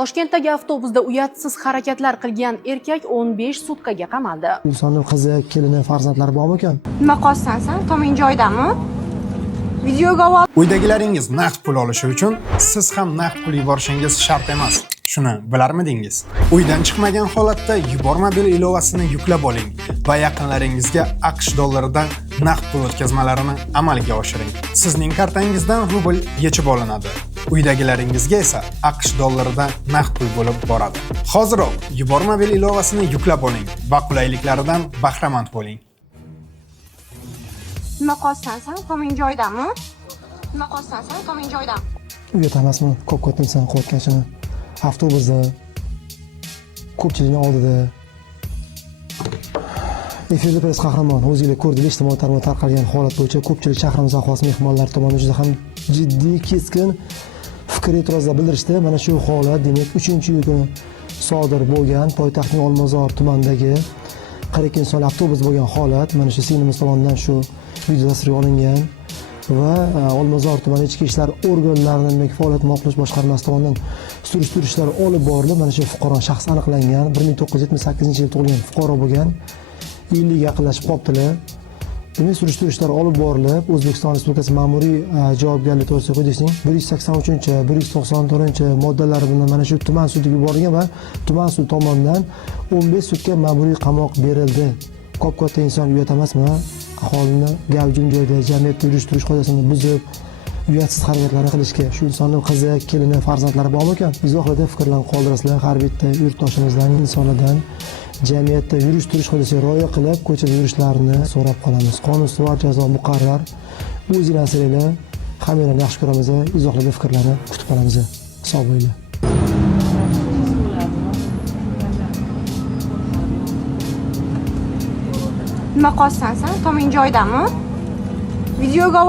Toshkentdagi avtobusda uyatsiz harakatlar qilgan erkak 15 sutkaga qamaldi. Insonni qizi, kelini, farzandlari bormi ekan? Nima qilsan sen? Toming joydami? Videoga ol. Uydagilaringiz naqd pul olishi uchun siz ham naqd pul yuborishingiz shart emas. Shuni bilarmidingiz? Uydan chiqmagan holatda yubormobil ilovasini yuklab oling va yaqinlaringizga AQSh dollaridan naqd pul o'tkazmalarini amalga oshiring. Sizning kartangizdan rubl yechib olinadi. Uydagilaringizga esa AQSh dollaridan naqd pul bo'lib boradi. Hoziroq yubormobil ilovasini yuklab oling va qulayliklaridan bahramand bo'ling. Nima qilsan sen? Toming joydami? Nima qilsan sen? Toming joydami? Uyat emasmi? Ko'p inson qo'rqayotganini. Avtobusda ko'pchilikning oldida efirda press qahramon o'zingizlar ko'rdingiz, ijtimoiy tarmoqda tarqalgan holat bo'yicha ko'pchilik shahrimiz aholisi mehmonlar tomonidan juda ham jiddiy, keskin fikr e'tirozlar bildirishdi. Mana shu holat demak 3-kuni sodir bo'lgan poytaxtning Olmazor tumanidagi 42 insonli avtobus bo'lgan holat. Mana shu singlimiz tomonidan shu video tasvirga olingan va Olmazor tumani ichki ishlar organlarining faoliyat muvofiqlash boshqarmasi tomonidan surishtirishlar olib borilib, mana shu fuqaro shaxs aniqlangan. 1978-yil tug'ilgan fuqaro bo'lgan. 50 ga yaqinlashib qolibdilar. Demak, surishtirishlar olib borilib, O'zbekiston Respublikasi Ma'muriy javobgarlik to'g'risida kodeksining 183, 194-moddalari bilan mana shu tuman sudiga yuborilgan va tuman sud tomonidan 15 sutga ma'muriy qamoq berildi. Ko'p inson uyat emasmi? Aholini gavjum joyda jamiyatda yurish-turish qoidasini buzib, uyatsiz harakatlarni qilishga shu insonning qizi, kelini, farzandlari bormi ekan? Izohlarda fikrlarni qoldirasizlar. Har bitta yurtdoshimizdan, insonlardan jamiyatda yurish-turish qoidasiga rioya qilib, ko'chada yurishlarini so'rab qolamiz. Qonun-ustuvor jazo muqarrar. O'zingizlar asranglar, hammalarni yaxshi ko'ramiz. Izohlarda fikrlarni kutib qolamiz. Sog' bo'linglar. Nima qilsan sen? Toming joydami? Videoga ol.